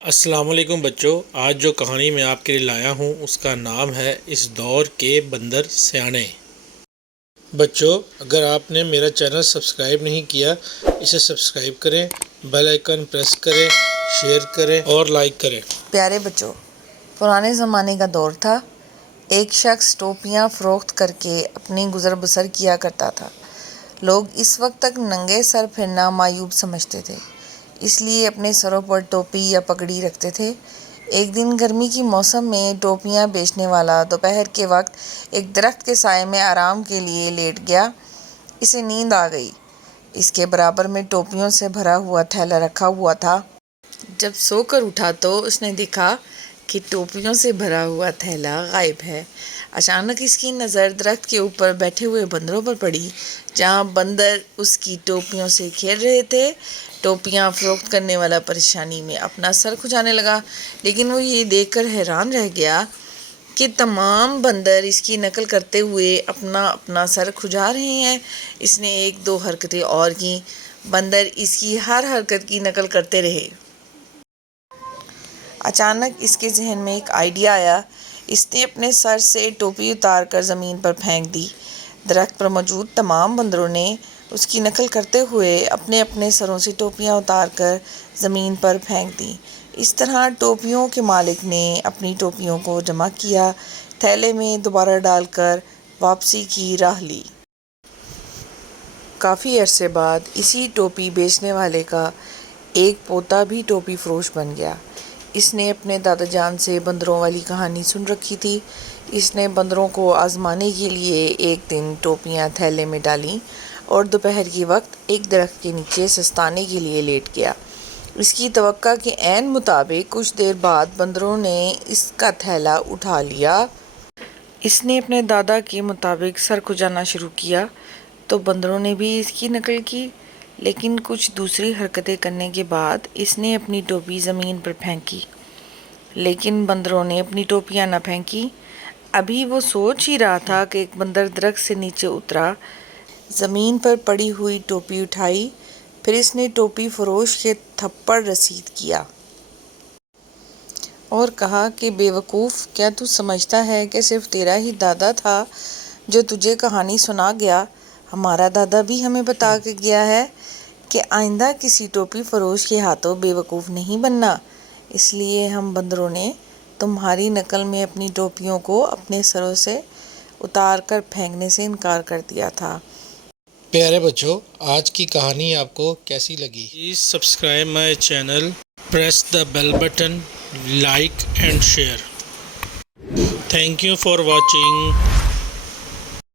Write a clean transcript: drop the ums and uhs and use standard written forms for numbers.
السلام علیکم بچوں، آج جو کہانی میں آپ کے لیے لایا ہوں اس کا نام ہے اس دور کے بندر سیانے۔ بچوں، اگر آپ نے میرا چینل سبسکرائب نہیں کیا اسے سبسکرائب کریں، بیل آئیکن پریس کریں، شیئر کریں اور لائک کریں۔ پیارے بچوں، پرانے زمانے کا دور تھا۔ ایک شخص ٹوپیاں فروخت کر کے اپنی گزر بسر کیا کرتا تھا۔ لوگ اس وقت تک ننگے سر پھرنا معیوب سمجھتے تھے، اس لیے اپنے سروں پر ٹوپی یا پگڑی رکھتے تھے۔ ایک دن گرمی کی موسم میں ٹوپیاں بیچنے والا دوپہر کے وقت ایک درخت کے سائے میں آرام کے لیے لیٹ گیا۔ اسے نیند آ گئی۔ اس کے برابر میں ٹوپیوں سے بھرا ہوا تھیلا رکھا ہوا تھا۔ جب سو کر اٹھا تو اس نے دیکھا کہ ٹوپیوں سے بھرا ہوا تھیلا غائب ہے۔ اچانک اس کی نظر درخت کے اوپر بیٹھے ہوئے بندروں پر پڑی، جہاں بندر اس کی ٹوپیوں سے کھیل رہے تھے۔ ٹوپیاں فروخت کرنے والا پریشانی میں اپنا سر کھجانے لگا، لیکن وہ یہ دیکھ کر حیران رہ گیا کہ تمام بندر اس کی نقل کرتے ہوئے اپنا سر کھجا رہے ہیں۔ اس نے ایک دو حرکتیں اور کیں، بندر اس کی ہر حرکت کی نقل کرتے رہے۔ اچانک اس کے ذہن میں ایک آئیڈیا آیا۔ اس نے اپنے سر سے ٹوپی اتار کر زمین پر پھینک دی۔ درخت پر موجود تمام بندروں نے اس کی نقل کرتے ہوئے اپنے اپنے سروں سے ٹوپیاں اتار کر زمین پر پھینک دیں۔ اس طرح ٹوپیوں کے مالک نے اپنی ٹوپیوں کو جمع کیا، تھیلے میں دوبارہ ڈال کر واپسی کی راہ لی۔ کافی عرصے بعد اسی ٹوپی بیچنے والے کا ایک پوتا بھی ٹوپی فروش بن گیا۔ اس نے اپنے دادا جان سے بندروں والی کہانی سن رکھی تھی۔ اس نے بندروں کو آزمانے کے لیے ایک دن ٹوپیاں تھیلے میں ڈالیں اور دوپہر کے وقت ایک درخت کے نیچے سستانے کے لیے لیٹ گیا۔ اس کی توقع کے عین مطابق کچھ دیر بعد بندروں نے اس کا تھیلا اٹھا لیا۔ اس نے اپنے دادا کے مطابق سر کھجانا شروع کیا تو بندروں نے بھی اس کی نقل کی، لیکن کچھ دوسری حرکتیں کرنے کے بعد اس نے اپنی ٹوپی زمین پر پھینکی، لیکن بندروں نے اپنی ٹوپیاں نہ پھینکی۔ ابھی وہ سوچ ہی رہا تھا کہ ایک بندر درخت سے نیچے اترا، زمین پر پڑی ہوئی ٹوپی اٹھائی، پھر اس نے ٹوپی فروش کے تھپڑ رسید کیا اور کہا کہ بے وقوف، کیا تو سمجھتا ہے کہ صرف تیرا ہی دادا تھا جو تجھے کہانی سنا گیا؟ ہمارا دادا بھی ہمیں بتا کے گیا ہے کہ آئندہ کسی ٹوپی فروش کے ہاتھوں بے وقوف نہیں بننا، اس لیے ہم بندروں نے تمہاری نقل میں اپنی ٹوپیوں کو اپنے سروں سے اتار کر پھینکنے سے انکار کر دیا تھا۔ پیارے بچوں، آج کی کہانی آپ کو کیسی لگی؟ Please subscribe my channel, press the bell button, like and share. Thank you for watching.